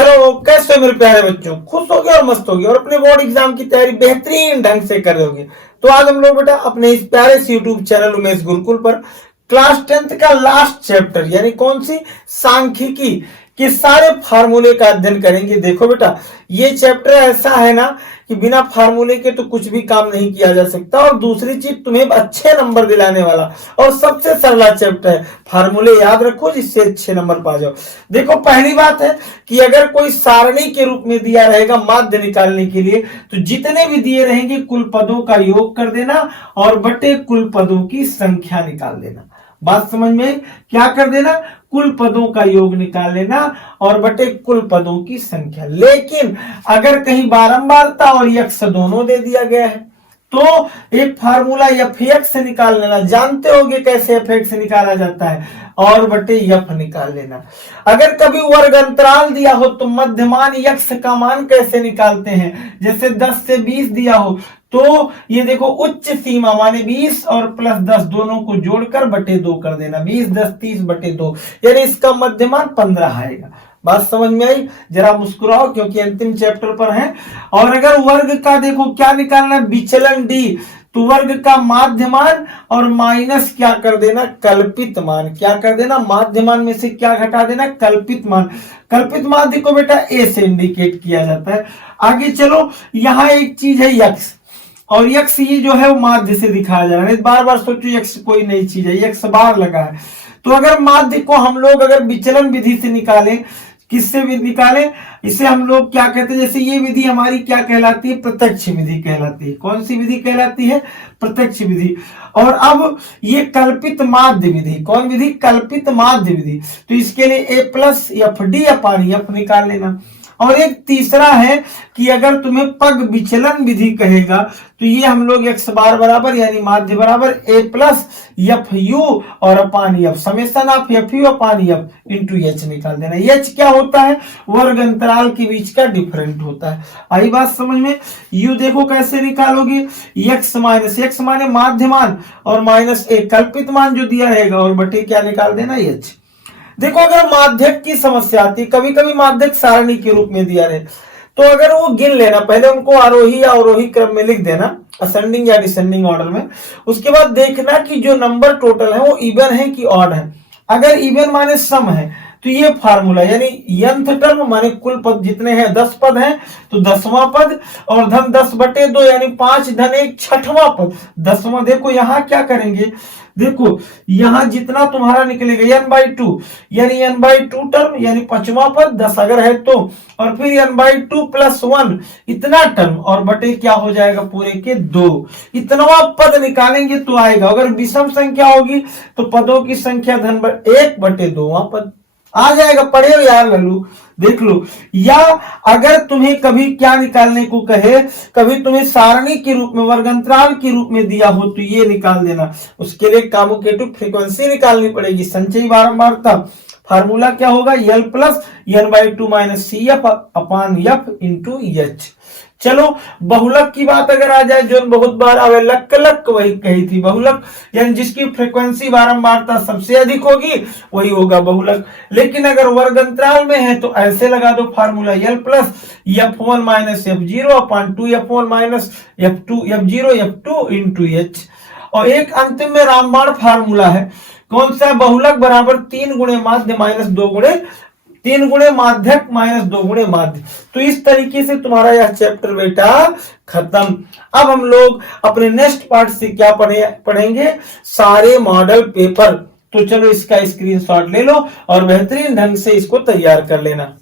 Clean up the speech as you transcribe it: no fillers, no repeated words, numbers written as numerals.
Hello, कैसे हो मेरे प्यारे बच्चों? खुश हो गए और मस्त हो गए और अपने बोर्ड एग्जाम की तैयारी बेहतरीन ढंग से कर रहे होगे। तो आज हम लोग बेटा अपने इस प्यारे से यूट्यूब चैनल उमेश गुरुकुल पर क्लास 10th का लास्ट चैप्टर यानी कौन सी, सांख्यिकी के सारे फार्मूले का अध्ययन करेंगे। देखो बेटा, ये चैप्टर ऐसा है ना कि बिना फार्मूले के तो कुछ भी काम नहीं किया जा सकता, और दूसरी चीज तुम्हें अच्छे नंबर दिलाने वाला और सबसे सरला चैप्टर है। फार्मूले याद रखो जिससे अच्छे नंबर पा जाओ। देखो, पहली बात है कि अगर कोई सारणी के रूप में दिया रहेगा माध्य निकालने के लिए, तो जितने भी दिए रहेंगे कुल पदों का योग कर देना और बटे कुल पदों की संख्या निकाल देना। बात समझ में? क्या कर देना? कुल पदों का योग निकाल लेना और बटे कुल पदों की संख्या। लेकिन अगर कहीं बारंबारता और यक्ष दोनों दे दिया गया है तो एक फार्मूला एफ से निकाल लेना। जानते होंगे कैसे एफ निकाला जाता है, और बटे यफ निकाल लेना। अगर कभी वर्ग अंतराल दिया हो तो मध्यमान यक्ष का मान कैसे निकालते हैं? जैसे 10 से 20 दिया हो तो ये देखो, उच्च सीमा माने 20 और प्लस 10 दोनों को जोड़कर बटे 2 कर देना। 20 10 30 बटे 2, यानी इसका मध्यमान 15 आएगा। बात समझ में आई? जरा मुस्कुराओ क्योंकि अंतिम चैप्टर पर है। और अगर वर्ग का देखो क्या निकालना है, विचलन डी, तो वर्ग का माध्यमान और माइनस क्या कर देना, कल्पित मान। क्या कर देना? माध्यमान में से क्या घटा देना, कल्पित मान। कल्पित माध्य को बेटा ए से इंडिकेट किया जाता है। आगे चलो, यहां एक चीज है यक्ष, और यक्ष ये जो है वो माध्य से दिखाया जा रहा है। बार बार सोचो, यक्ष कोई नई चीज है, यक्ष बार लगा है। तो अगर माध्य को हम लोग अगर विचलन विधि से निकालें, किससे भी निकालें, इसे हम लोग क्या कहते हैं, जैसे ये विधि हमारी क्या कहलाती है, प्रत्यक्ष विधि कहलाती है। कौन सी विधि कहलाती है? प्रत्यक्ष विधि। और अब ये कल्पित माध्य विधि, कौन विधि? कल्पित माध्य विधि। तो इसके लिए ए plus F D upon F निकाल लेना। और एक तीसरा है कि अगर तुम्हें पग विचलन विधि कहेगा तो ये हम लोग एक्स बार बराबर यानी माध्य बराबर ए प्लस एफ यू और upon F, summation of F U upon F into H निकाल देना। एच क्या होता है? वर्ग अंतराल के बीच का डिफरेंट होता है। आई बात समझ में? यू देखो कैसे निकालोगे, एक्स माइनस एक्स माने माध्यमान और माइनस ए कल्पित मान जो दिया रहेगा और बटे क्या निकाल देना, एच। देखो, अगर माध्यक की समस्या आती है, कभी कभी माध्यक सारणी के रूप में दिया रहे, तो अगर वो गिन लेना, पहले उनको आरोही या अवरोही क्रम में लिख देना, असेंडिंग या डिसेंडिंग ऑर्डर में। उसके बाद देखना कि जो नंबर टोटल है वो इवन है कि ऑड है। अगर इवन माने सम है तो ये फार्मूला यानी यंथ टर्म माने कुल पद जितने हैं 10 पद हैं तो 10वां पद, और धन 10 बटे 2 यानी 5 धन 1 छठवां पद 10वां। देखो यहां क्या करेंगे, देखो यहां जितना तुम्हारा निकलेगा n/2 यानी n/2 टर्म यानी 5वां पद 10 अगर है तो, और फिर n/2 + 1 इतना टर्म और बटे क्या हो जाएगा, पूरे के 2। इतनवा पद निकालेंगे तो आएगा। अगर विषम संख्या होगी तो पदों की संख्या धन 1 बटे 2वां पद आ जाएगा। पढ़े हो यार लल्लू? देख लो। या अगर तुम्हें कभी क्या निकालने को कहे, कभी तुम्हें सारणी के रूप में वर्गंतराल के रूप में दिया हो तो ये निकाल देना। उसके लिए कम्यूटेटिव फ्रीक्वेंसी निकालनी पड़ेगी, संचयी बारंबारता। फार्मूला क्या होगा, L plus n/2 minus C F upon F into H. चलो, बहुलक की बात अगर आ जाए, जो बहुत बार आवे, लक लक वही कही थी बहुलक, यानी जिसकी फ्रीक्वेंसी बारंबारता सबसे अधिक होगी वही होगा बहुलक। लेकिन अगर वर्ग अंतराल में है तो ऐसे लगा दो formula L plus f1 minus f0 अपान 2f1 minus f0 f2 into H. और एक अंतिम में रामबाण फार्मूला है, कौन सा? बहुलक बराबर 3 गुणे माध्य माइनस 2 गुणे 3 गुणे माध्यक माइनस 2 गुणे माध्य। तो इस तरीके से तुम्हारा यह चैप्टर बेटा खत्म। अब हम लोग अपने नेक्स्ट पार्ट से क्या पढ़ेंगे, सारे मॉडल पेपर। तो चलो इसका स्क्रीनशॉट ले लो और बेहतरीन ढंग से इसको तैयार कर लेना।